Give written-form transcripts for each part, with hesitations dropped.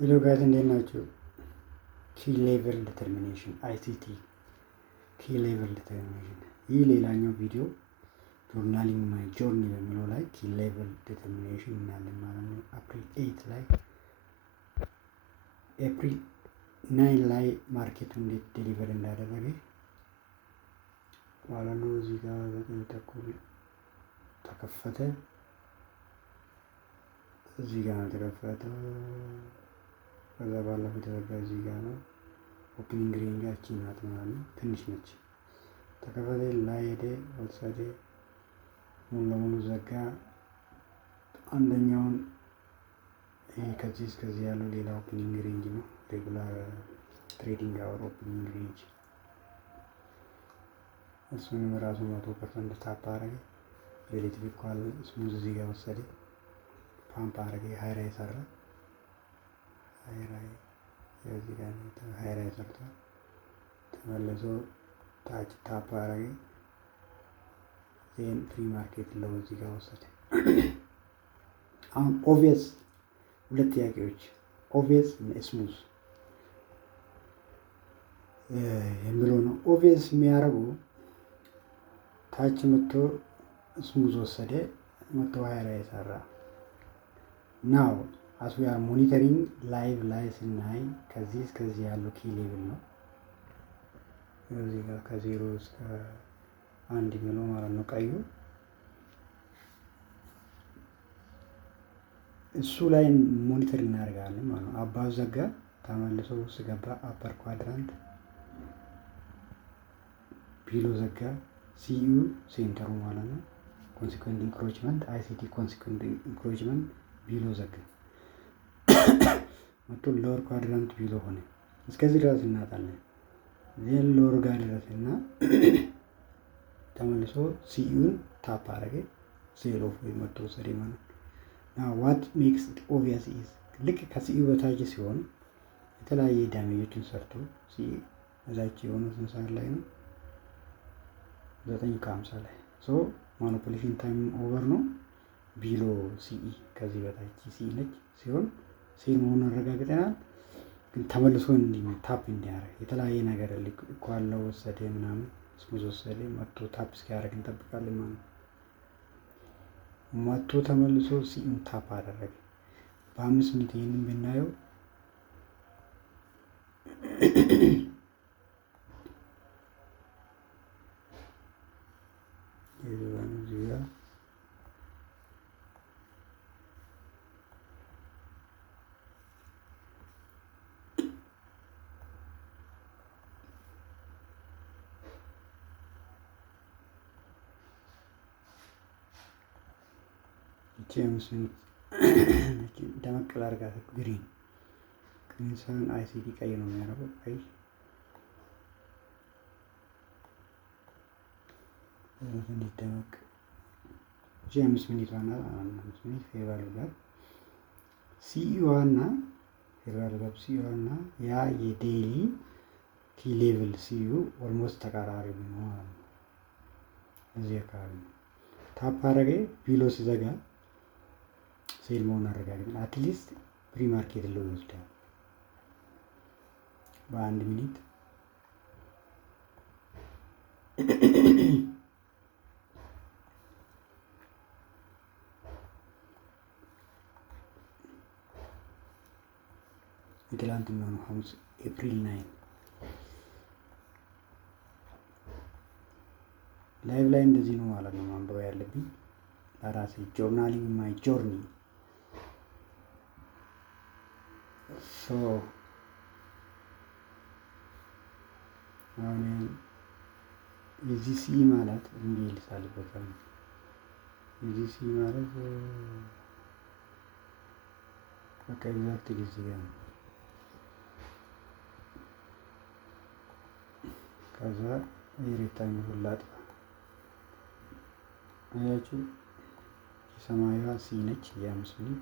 ሄሎ ጋይስ እንዴት ናችሁ? ኪ ሌቨል ዲተርሚኔሽን አይሲቲ ኪ ሌቨል ዲተርሚኔሽን። ይህ ሌላኛው ቪዲዮ ጆርናሊንግ ማይ ጆርኒ በሚለው ላይ ኪ ሌቨል ዲተርሚኔሽን እናያለን ማለት ነው። አፕሪል 8 ላይ ኤፕሪል 9 ላይ ማርኬቱ እንዴት ዴሊቨር እንዳደረገ ማለት ነው። እዚህ ጋር 9 ተኩል ተከፈተ። እዚህ ጋር ተከፈተ። ከዛ ባለፈው የተዘጋ እዚህ ጋር ነው። ኦፕኒንግ ሬንጃችን ናት ማለት ነው። ትንሽ ነች። ተከፈተ ላይ ሄደ ወሰደ፣ ሙሉ ለሙሉ ዘጋ። አንደኛውን ይሄ ከዚህ እስከዚህ ያለው ሌላ ኦፕኒንግ ሬንጅ ነው። ሬጉላር ትሬዲንግ አወር ኦፕኒንግ ሬንጅ እሱንም ራሱ 100% ታፕ አረገ። ኤሌክትሪክ ኳል ስሙዝ እዚህ ጋር ወሰደ፣ ፓምፕ አረገ፣ ሃይራይ ሰራ። ሃይራይ እዚህ ጋር ሃይራይ ሰርቷል። ተመልሶ ታች ታፕ አረገ። ዜን ፕሪ ማርኬት ለው እዚህ ጋር ወሰደ። አሁን ኦብቪየስ ሁለት ጥያቄዎች ኦብቪየስ እና ስሙዝ የሚለው ነው። ኦብቪየስ የሚያደርጉ ታች መጥቶ ስሙዝ ወሰደ፣ መጥቶ ሃይራይ ሰራ። ናው አስ ዊ አር ሞኒተሪንግ ላይቭ ላይ ስናይ ከዚህ እስከዚህ ያለው ኪ ሌቭል ነው። እዚህ ጋር ከዜሮ እስከ 1 የሚለው ማለት ነው ቀዩ። እሱ ላይ ሞኒተር እናደርጋለን ማለት ነው። አባው ዘጋ፣ ተመልሶ ስገባ አፐር ኳድራንት ቢሎ ዘጋ። ሲዩ ሴንተሩ ማለት ነው። ኮንሲኩዌንት ኢንክሮችመንት አይሲቲ ኮንሲኩዌንት ኢንክሮችመንት ቢሎ ዘጋ። መቶ ሎወር ኳድራንት ቢሎ ሆነ። እስከዚህ ድረስ እናጣለን። ዜን ሎወር ጋር ደረሰና ተመልሶ ሲዩን ታፕ አረገ። ሴል ኦፍ ወይ መቶ ወሰደ ማለት ነው። ናው ዋት ሜክስ ኢት ኦብቪየስ ኢዝ ልክ ከሲዩ በታች ሲሆን የተለያየ ዳሜጆችን ሰርቶ ሲዩ እዛች የሆነ ስንት ላይ ነው 9:50 ላይ ሶ ማኒፑሌሽን ታይም ኦቨር ነው። ቢሎ ሲኢ ከዚህ በታች ሲኢ ነች ሲሆን ሴል መሆኑን አረጋግጠናል። ግን ተመልሶ ታፕ እንዲያደርግ የተለያየ ነገር ኳለው ወሰደ ምናምን ስሙዝ ወሰደ መጥቶ ታፕ እስኪያደርግ እንጠብቃለን ማለት ነው። መጥቶ ተመልሶ ሲኢን ታፕ አደረገ። በ5 ሚኒት ይሄንን ብናየው ደመቅ ላድርጋት። ግሪን ሳይሆን አይሲዲ ቀይ ነው የሚያደርገው። ቀይ ትንሽ ደመቅ 5 ሚኒት ዋና 5 ሚኒት ፌቨር ጋር ሲኢዋና ፌቨር ጋር ሲኢዋና ያ የዴይሊ ኪ ሌቭል ሲዩ ኦልሞስት ተቃራሪ ነው ማለት ነው። እዚህ አካባቢ ታፕ አረገ። ቢሎ ሲዘጋ ሴል መሆን አረጋግጠን አትሊስት ፕሪ ማርኬት ለው ይወስዳል። በ1 ሚኒት የትላንትና ነው ሐሙስ ኤፕሪል 9 ላይቭ ላይ እንደዚህ ነው ማለት ነው ማንበብ ያለብኝ ለራሴ ጆርናሊንግ ማይ ጆርኒ። ሶ አሁን የዚህ ሲ ማለት እንዲህ ልሳልበት ነው። የዚህ ሲ ማለት በቃ ኤግዛክት ጊዜ ጋር ነው። ከዛ የሬክታንግ ሁላጥ አያችሁ የሰማያዊዋ ሲ ነች የ5 ሚኒት።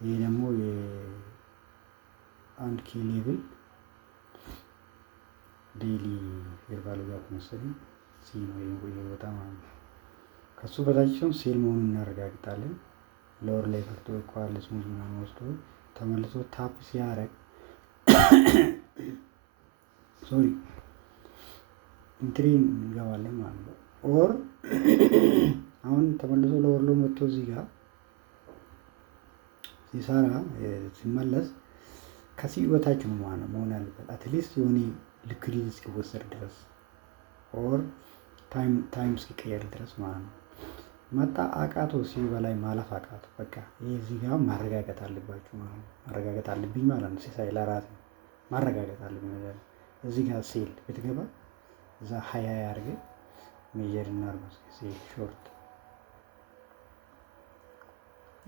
ይሄ ደግሞ የአንድ ኪ ሌቭል ዴይሊ ፌር ቫልዩ ጋር መሰለኝ ሲ ነው የቆየ ቦታ ማለት ነው። ከሱ በታች ሲሆን ሴል መሆኑን እናረጋግጣለን። ሎወር ላይ ፈርቶ ኳል ስሙዝ ምናምን ወስዶ ተመልሶ ታፕ ሲያደርግ ሶሪ ኢንትሪ እንገባለን ማለት ነው። ኦር አሁን ተመልሶ ለወርሎ መጥቶ እዚህ ጋር ሲሰራ ሲመለስ ከሲዩ በታች ነው ማለት ነው መሆን ያለበት አትሊስት የሆነ ሊኩዊዲቲ እስኪወሰድ ድረስ ኦር ታይም እስኪቀየር ድረስ ማለት ነው። መጣ አቃቶ ሲዩ በላይ ማለፍ አቃቶ በቃ ይሄ እዚህ ጋር ማረጋገጥ አለባችሁ ማለት ነው። ማረጋገጥ አለብኝ ማለት ነው። ሲሳይ ለራሴ ማረጋገጥ አለብኝ ነገር እዚህ ጋር ሴል ብትገባ እዛ 20 ያርገ ሜጀር እና ሴል ሾርት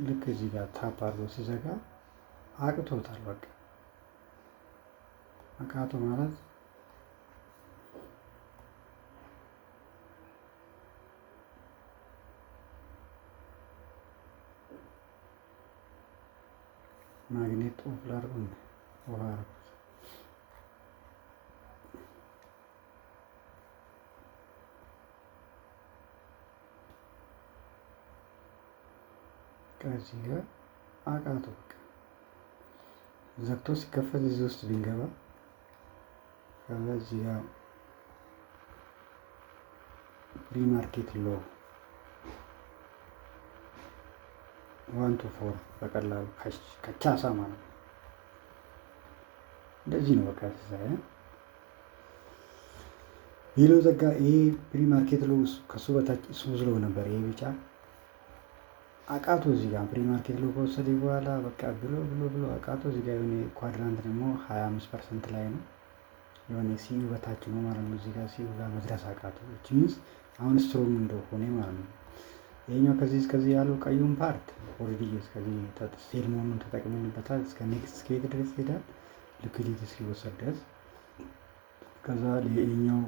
ልክ እዚህ ጋር ታፕ አድርጎ ሲዘጋ አቅቶታል። በቃ አቃቶ ማለት ማግኔት ኦፍ ላርጎ ውሃ ከዚህ ጋር አቃቶ በቃ ዘግቶ ሲከፈት እዚህ ውስጥ ብንገባ ከዛ እዚህ ጋር ፕሪ ማርኬት ሎ 1 to 4 በቀላሉ ከቻሳ ማለት ነው። እንደዚህ ነው በቃ ሲሳይ ቢሎ ዘጋ። ይሄ ፕሪ ማርኬት ሎ ከሱ በታች ስሙዝ ሎ ነበር። ይሄ ቢጫ አቃቶ እዚህ ጋር ፕሪ ማርኬት ሎ ከወሰደ በኋላ በቃ ብሎ አቃቶ እዚህ ጋር የሆነ ኳድራንት ደግሞ 25% ላይ ነው የሆነ ሲዩ በታች ነው ማለት ነው። እዚህ ጋር ሲዩ ጋር መድረስ አቃቶ which means አሁን ስትሮንግ እንደሆነ ማለት ነው። ይሄኛው ከዚህ እስከዚህ ያለው ቀዩን ፓርት ኦልሬዲ እስከዚህ ሴል መሆኑን ተጠቅመንበታል። እስከ ኔክስት ስኬት ድረስ ይሄዳል ሊኩዊዲቲ እስኪወሰድ ድረስ። ከዛ ይሄኛው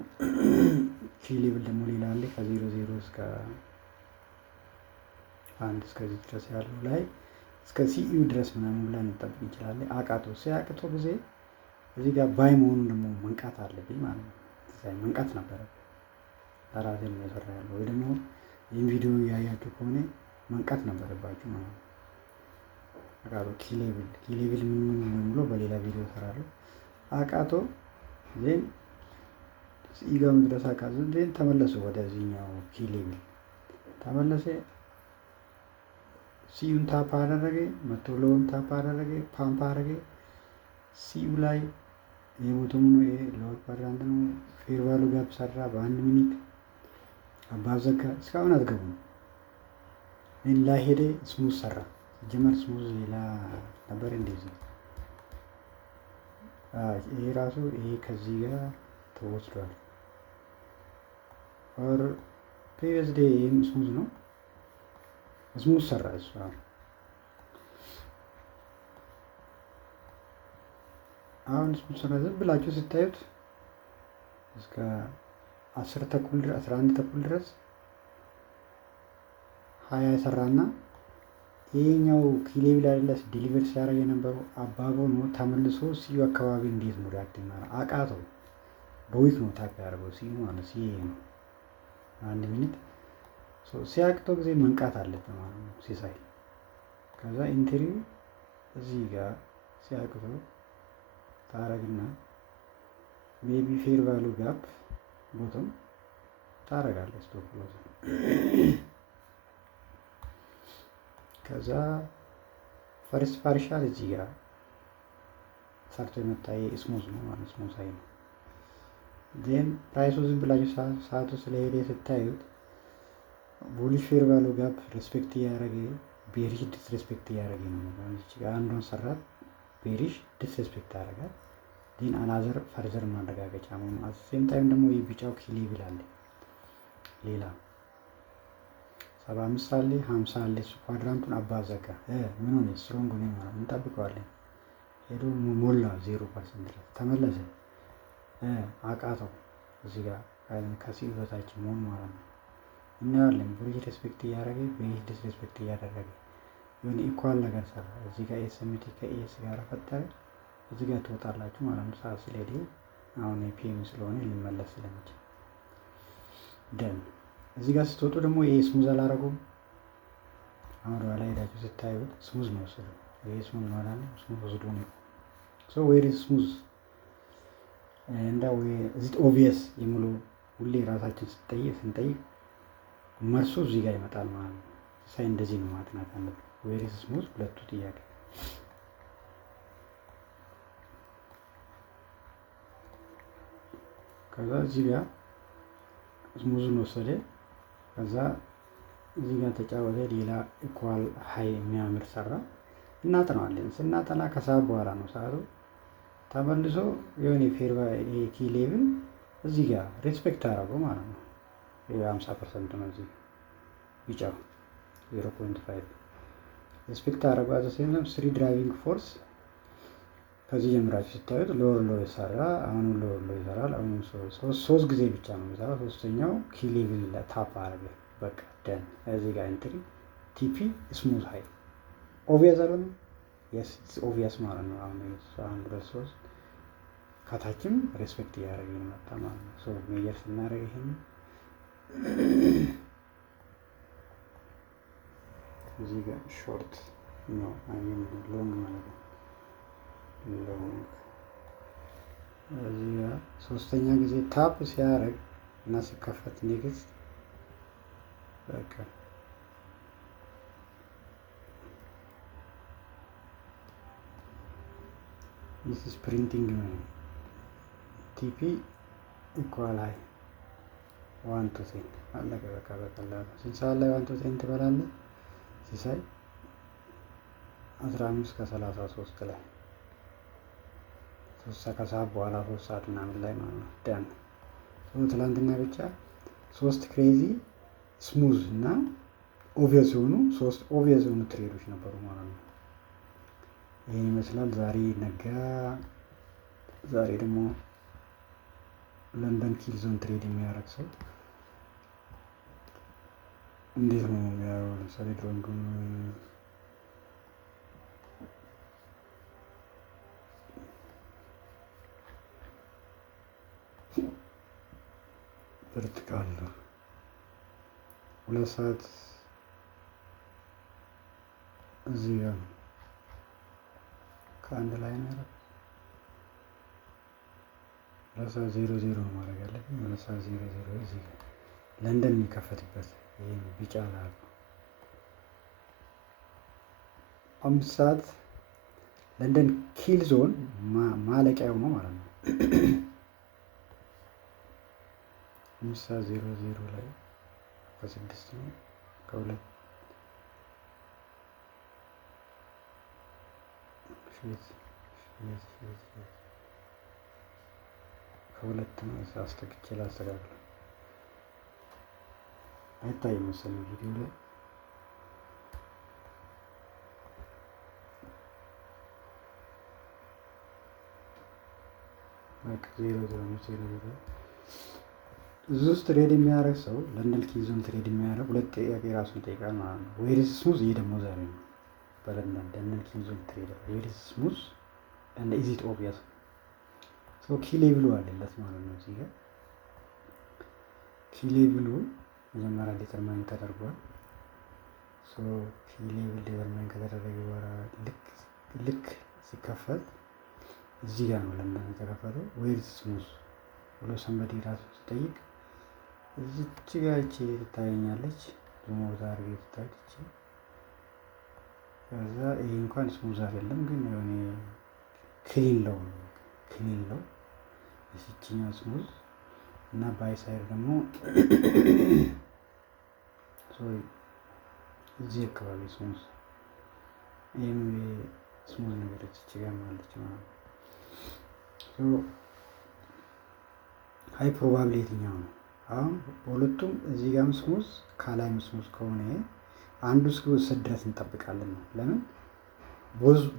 ኪ ሌቭል ደግሞ ሌላ አለ ከ00 እስከ 1 እስከዚህ ድረስ ያለው ላይ እስከ ሲዩ ድረስ ምናምን ብለን እንጠብቅ እንችላለን። አቃቶ ሲያቅቶ ጊዜ እዚህ ጋር ባይ መሆኑን ደግሞ መንቃት አለብኝ ማለት ነው። እዚህ መንቃት ነበረብኝ ለራሴ ነው እየሰራ ያለው ወይ ደግሞ ይህን ቪዲዮ ያያችሁ ከሆነ መንቃት ነበረባችሁ ማለት ነው። አቃቶ ኪ ሌቭል ምን ብሎ በሌላ ቪዲዮ እሰራለሁ። አቃቶ ዜን ሲዩ ጋር መድረስ አቃቶ ዜን ተመለሱ ወደዚህኛው ኪ ሌቭል ተመለሰ። ሲዩን ታፕ አደረገ መቶ ሎውን ታፕ አደረገ ፓምፕ አደረገ ሲዩ ላይ የቦቱም ነው ይሄ ሎወር ኳድራንት ነው። ፌር ቫሉ ጋፕ ሰራ በአንድ ሚኒት አባዘጋ እስካሁን አትገቡም። ሌላ ሄደ ስሙዝ ሰራ ጀመር ስሙዝ ሌላ ነበር እንደዚህ ይሄ ራሱ ይሄ ከዚህ ጋር ተወስዷል። ኦር ፕሪቪየስ ዴይ ይሄም ስሙዝ ነው ስሙዝ ሰራ እሱ አሁን ስሙዝ ሰራ። ዝም ብላችሁ ስታዩት እስከ 10 ተኩል 11 ተኩል ድረስ 20 የሰራና ይሄኛው ኪ ሌቭል አይደለስ ዲሊቨር ሲያደርግ የነበረው አባቦ ነው። ተመልሶ ሲዩ አካባቢ እንዴት ነው ሪአክት ማድረግ አቃተው። በዊክ ነው ታፕ ያደርገው ሲዩ ማለት ሲዩ ነው አንድ ሚኒት ሲያቅተው ጊዜ መንቃት አለበት ማለት ነው ሲሳይ። ከዛ ኢንትሪው እዚህ ጋር ሲያቅተው ታረግና ሜቢ ፌር ቫሉ ጋፕ ቦቶም ታረጋለህ ስቶፕ ሎስ። ከዛ ፈርስት ፓርሻል እዚህ ጋር ሰርቶ የመጣ ስሙዝ ነው ማለት ስሙዝ አይ ነው። ዜን ፕራይሱ ዝም ብላችሁ ሰዓቱ ስለሄደ ስታዩት ቡሊሽ ፌር ቫሉ ጋፕ ሪስፔክት እያደረገ ቤሪሽ ዲስሬስፔክት እያደረገ ነው። እዚህ ጋር አንዱን ሰራት ቤሪሽ ዲስሬስፔክት ያደርጋል። ዜን አናዘር ፈርዘር ማረጋገጫ ነው። አት ሴም ታይም ደግሞ የቢጫው ኪ ሌቭል አለ ሌላ 75 አለ 50 አለ። እሱ ኳድራንቱን አባዘጋ ምን ሆነ ስትሮንግ ነው ማለት እንጠብቀዋለን። ሄዶ ሞላ 0% ድረስ ተመለሰ አቃተው እዚህ ጋር ከሲዩ በታች መሆን ማለት ነው። እናያለን ብሪጅ ሪስፔክት እያደረገ ቤሪሽ ዲስሬስፔክት እያደረገ የሆነ ኢኳል ነገር ሰራ። እዚህ ጋር ኤስኤምቲ ከኤስ ጋር ፈጠረ እዚህ ጋር ትወጣላችሁ ማለት ነው። ሰዓት ስለሄደ አሁን የፒኤም ስለሆነ ሊመለስ ስለሚችል ደን እዚህ ጋር ስትወጡ ደግሞ ይሄ ስሙዝ አላረጉም። አሁን ወደ ላይ ሄዳችሁ ስታዩት ስሙዝ ነው። ይሄ ስሙዝ ማለት ነው። ስሙዝ ወስዶ ነው ሶ ዌር ኢዝ ስሙዝ እንዳ ወይ ኢዝ ኦብቪየስ የሚሉ ሁሌ ራሳችን ስንጠይቅ መልሱ እዚህ ጋር ይመጣል ማለት ነው። ሳይ እንደዚህ ነው ማጥናት አለብን። ዌር ኢዝ ስሙዝ ሁለቱ ጥያቄ ከዛ እዚህ ጋር ስሙዝን ወሰደ። ከዛ እዚህ ጋር ተጫወተ። ሌላ ኢኳል ሀይ የሚያምር ሰራ። እናጠናዋለን። ስናጠና ከሰዓት በኋላ ነው ሰዓቱ ተመልሶ የሆነ ፌርባ ኪ ሌቭል እዚህ ጋር ሬስፔክት አደረገው ማለት ነው። 50% ነው እዚህ ቢጫው 0.5 ሬስፔክት አደረገው። አዘሴም ስሪ ድራይቪንግ ፎርስ ከዚህ ጀምራችሁ ስታዩት ሎወር ሎ ይሰራ። አሁን ሎወር ሎ ይሰራል። አሁን ሶስት ጊዜ ብቻ ነው የሚሰራው። ሶስተኛው ኪ ሌቭል ታፕ አደረገ። በቃ ደን እዚህ ጋር ኢንትሪ ቲፒ ስሙዝ ሃይ ኦብቪየስ አይደለም? የስ ኦብቪየስ ማለት ነው። አሁን 1 2 3 ከታችም ሬስፔክት እያደረገ መጣ ማለት ነው። ሶ ሜጀር ስናደርግ ይሄን እዚህ ጋር ሾርት ነው አይ ሚን ሎንግ ማለት ነው። ሎንግ እዚህ ጋር ሶስተኛ ጊዜ ታፕ ሲያደርግ እና ሲከፈት ኔክስት በቃ this is printing ቲፒ ኢኳል ሃይ 1 to 10 አለቀ። በቃ በቀላሉ ስንት ሰዓት ላይ 1 to 10 ትበላለህ? ሲሳይ 15 ከ33 ላይ 3 ሰዓት ከሰዓት በኋላ 3 ሰዓት ምናምን ላይ ማለት ነው። ዳን ትላንትና ብቻ 3 ክሬዚ ስሙዝ እና ኦብቪየስ የሆኑ 3 ኦብቪየስ የሆኑ ትሬዶች ነበሩ ማለት ነው። ይህን ይመስላል። ዛሬ ነጋ። ዛሬ ደግሞ ለንደን ኪል ዞን ትሬድ የሚያደርግ ሰው እንዴት ነው ያው ለምሳሌ ድሮንጉን vertical 2 ሰዓት እዚህ ጋር ከአንድ ላይ ነው ያለው። 2 ሰዓት 00 ነው ማድረግ ያለብኝ። 2 ሰዓት 00 እዚህ ጋር ለንደን የሚከፈትበት ይሄ ቢጫ ላይ 5 ሰዓት ለንደን ኪል ዞን ማለቂያው ነው ማለት ነው። 5 ሰዓት 00 ላይ ከ6 ነው ከ2 ከሁለት ነው። እዛ አስተካክቼ ላስተካክለው አይታይም መሰለኝ ቪዲዮ ላይ በቃ 00 እዚህ ውስጥ ትሬድ የሚያደርግ ሰው ለንደን ኪል ዞን ትሬድ የሚያደርግ ሁለት ጥያቄ ራሱን ይጠይቃል ማለት ነው። ዌር ኢዝ ስሙዝ? ይሄ ደግሞ ዛሬ ነው ለንደን ኪል ዞን ትሬድ ዌር ኢዝ ስሙዝ and is it obvious? ሶ ኪ ሌቭሉ አለለት ማለት ነው። እዚህ ጋር ኪ ሌቭሉ መጀመሪያ ዲተርማይን ተደርጓል። ሶ ኪ ሌቭል ዲተርማይን ከተደረገ በኋላ ልክ ሲከፈት እዚህ ጋር ነው ለንደን የተከፈተው። ዌር ኢዝ ስሙዝ ብሎ ሰንበዲ ራሱ ሲጠይቅ እዚች ጋር እቺ ትታየኛለች። ዞሞታ አድርጌ ትታየች። ከዛ ይሄ እንኳን ስሙዝ አይደለም ግን የሆነ ክሊን ነው እዚህኛው ስሙዝ እና ባይ ሳይድ ደግሞ ሶሪ እዚህ አካባቢ ስሙዝ ይሄም ስሙዝ ነገሮች እቺ ጋር ማለች ማለት ነው። ሶ ሃይ ፕሮባቢሊቲ የትኛው ነው? አሁን በሁለቱም እዚህ ጋርም ስሙዝ ካላይም ስሙዝ ከሆነ አንዱ እስኪወሰድ ድረስ እንጠብቃለን ነው። ለምን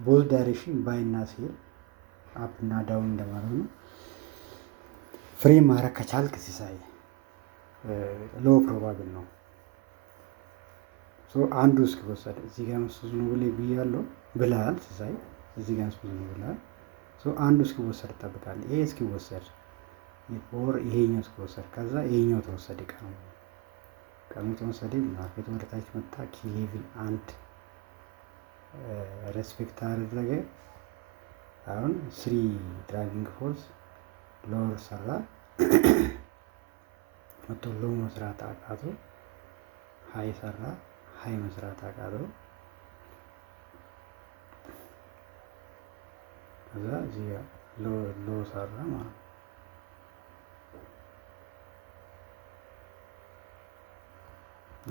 ቦዝ ዳይሬክሽን ባይ እና ሴል አፕ እና ዳውን እንደማለት ነው። ፍሬም ማድረግ ከቻልክ ሲሳይ ሎ ፕሮባብል ነው። ሶ አንዱ እስኪወሰድ እዚህ ጋር ስሙዝ ነው ብያለሁ ብለሃል ሲሳይ። እዚህ ጋር ስሙዝ ነው ብለሃል። ሶ አንዱ እስኪወሰድ ትጠብቃለህ። ይሄ እስኪወሰድ ኦር ይሄኛው እስኪወሰድ ከዛ ይሄኛው ተወሰደ። ቀኑ ተወሰደ። ማርኬት ወደታች መጣ። ኪ ሌቭል 1 ሬስፔክት አደረገ። አሁን ስሪ ድራይቪንግ ፎርስ ሎወር ሰራ መቶ ሎ መስራት አቃቶ፣ ሀይ ሰራ ሀይ መስራት አቃቶ። ከዛ እዚህ ሎ ሰራ ማለት ነው።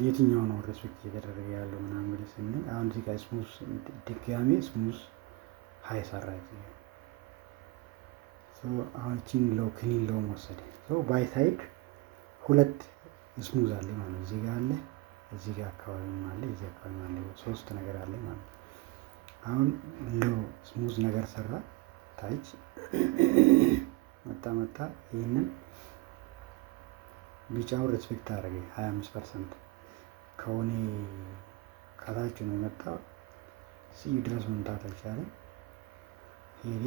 የትኛው ነው ሬስፔክት እየተደረገ ያለው ምናምን ብለን ስንል አሁን እዚህ ጋር ስሙዝ ድጋሜ ስሙዝ ሀይ ሰራ እዚህ ጋር አሁን ቺን ሎ ክሊን ሎ ወሰደ። ባይ ሳይድ ሁለት ስሙዝ አለ ማለት ነው። እዚህ ጋር አለ፣ እዚህ ጋር አካባቢም አለ፣ እዚህ አካባቢ አለ። ሶስት ነገር አለ ማለት ነው። አሁን ሎ ስሙዝ ነገር ሰራ ታች መጣ ይሄንን ቢጫው ሬስፔክት አደረገ 25% ከሆነ ከታች ነው የመጣው። ሲዩ ድረስ መምጣት አልቻለም። ሄደ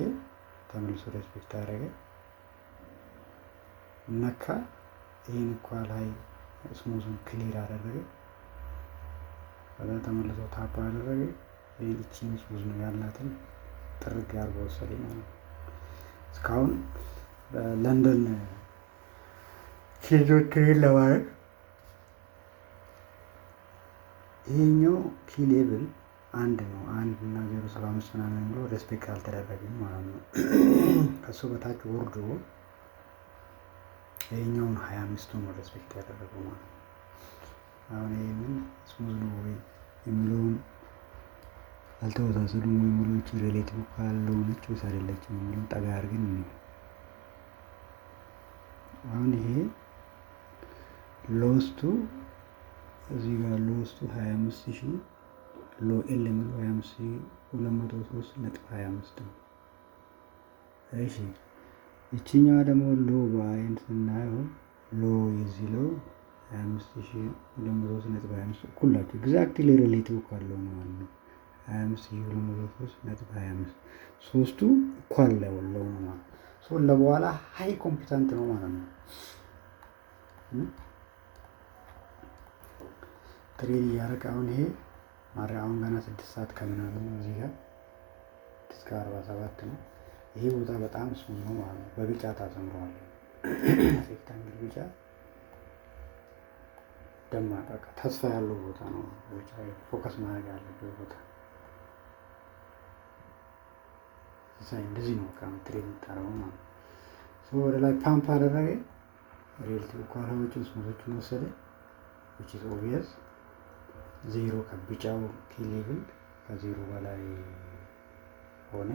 ተመልሶ ሬስፔክት አደረገ ነካ። ይሄን እኳል ላይ ስሙዙን ክሊር አደረገ። ከዛ ተመልሶ ታፕ አደረገ። ይህቺን ስሙዝ ነው ያላትን ጥርግ አድርጎ ወሰደ ማለት ነው። እስካሁን በለንደን ኬዞች ትሬን ለማድረግ ይሄኛው ኪ ሌቭል አንድ ነው። 1.075 ምናምን ብሎ ሬስፔክት አልተደረገም ማለት ነው። ከሱ በታች ወርዶ ይሄኛውን 25ቱን ነው ሬስፔክት ያደረገው ማለት ነው። አሁን ይሄንን ስሙዝ ነው ወይ የሚለውን አልተወሳሰዱም ወይ ሙሉዎች ሪሌቲቭ ካለው ነች ወይስ አይደለችም የሚለውን ጠጋ አድርገን ነው። አሁን ይሄ ሎስቱ እዚህ ጋር ሎስቱ 25000 ሎ ኤል የሚለው 25203.25 ነው። እሺ እቺኛዋ ደግሞ ሎ ባይን ስናየው ሎ የዚህ ሎ 25203.25 እኩል ናቸው። ኤግዛክትሊ ሪሌቲቭ ካለው ነው ማለት ነው። 25203.25 ሶስቱ እኩል ነው ማለት ነው። ሶ ለበኋላ ሃይ ኮምፒተንት ነው ማለት ነው። ትሬድ እያደረገ አሁን ይሄ አሁን ገና 6 ሰዓት ከምናምን ነው። እዚህ ጋር እስከ 47 ነው። ይሄ ቦታ በጣም ስሙዝ ነው ማለት ነው። በቢጫ ታሰምረዋል። ሬክታንግል ቢጫ ደማቅ በቃ ተስፋ ያለው ቦታ ነው። ብቻ ፎከስ ማድረግ ያለበት ቦታ እንደዚህ ነው። በቃ ትሬድ የምታደርገው ማለት ነው። ወደ ላይ ፓምፕ አደረገ። ሬልቲቭ ኳራዎችን ስሙዞችን ወሰደ። which is obvious ዜሮ ከቢጫው ኪ ሌቭል ከዜሮ በላይ ሆነ።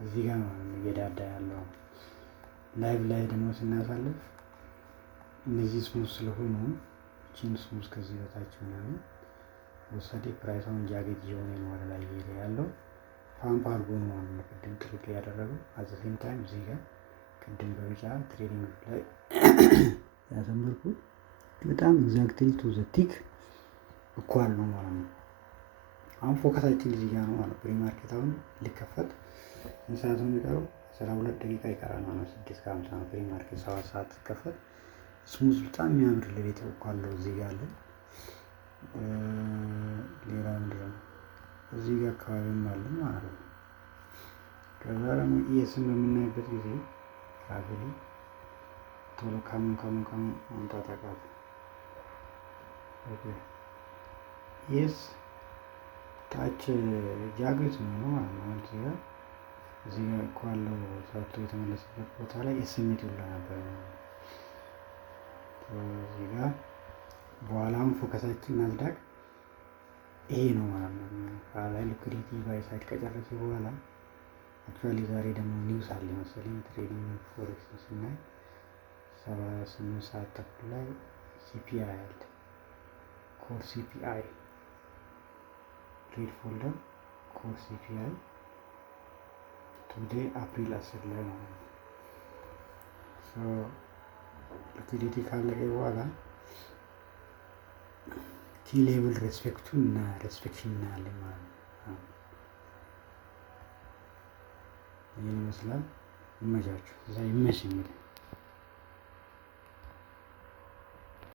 እዚህ ጋር ነው እየዳዳ ያለው። ላይቭ ላይ ደግሞ ስናሳልፍ እነዚህ ስሙዝ ስለሆኑ ቺን ስሙዝ ከዚህ በታች ምናምን ወሰደ። ፕራይሷን ጃጌት እየሆነ ነው ወደ ላይ እየሄደ ያለው። ፓምፕ አድርጎ ነው ማለት ቅድም ጥርቅ ያደረገው። አት ዘ ሴም ታይም እዚህ ጋር ቅድም በቢጫ ትሬዲንግ ላይ ያሰመርኩት በጣም ኤግዛክትሊ ቱ ዘ ቲክ እኳል ነው ማለት ነው። አሁን ፎከሳችን እዚህ ጋር ነው ማለት ፕሪ ማርኬት አሁን ሊከፈት ሰዓቱ የሚቀረው 12 ደቂቃ ይቀራል ማለት ነው። 6:50 ነው ፕሪ ማርኬት 7 ሰዓት ሲከፈት ስሙዝ በጣም የሚያምር ሌሊት እኳል ነው እዚህ ጋር አለ። ሌላ ምንድን ነው እዚህ ጋር አካባቢም አለ ማለት ነው። ከዛ ደግሞ ኢኤስን በምናይበት ጊዜ ካፍሊ ቶሎ ካሙን ማምጣት አቃተ። ኦኬ ኢኤስ ታች ጃጌት ነው ማለት ነው። እዚህ ጋር ኳለው ሰርቶ የተመለሰበት ቦታ ላይ ኤስኤምቲ ሁላ ነበር። እዚህ ጋር በኋላም ፎከሳችን ናዝዳቅ ይሄ ነው ማለት ነው። ላይ ሊኩዲቲ ባይ ሳይድ ከጨረሰ በኋላ አክቹአሊ ዛሬ ደግሞ ኒውስ አለ መሰለኝ ትሬዲንግ ፎሬክስ ስናይ 8 ሰዓት ተኩል ላይ ሲፒአይ አለ። ኮር ሲፒአይ ሬድ ፎልደር ኮር ሲፒአይ ቱዴይ አፕሪል 10 ላይ ነው። ሊኩዲቲ ካለቀ በኋላ ኪ ሌቭል ሬስፔክቱን እና ሬስፔክሽን እናያለን ማለት ነው። ይህን ይመስላል። ይመቻችሁ። እዛ ይመሽ እንግዲህ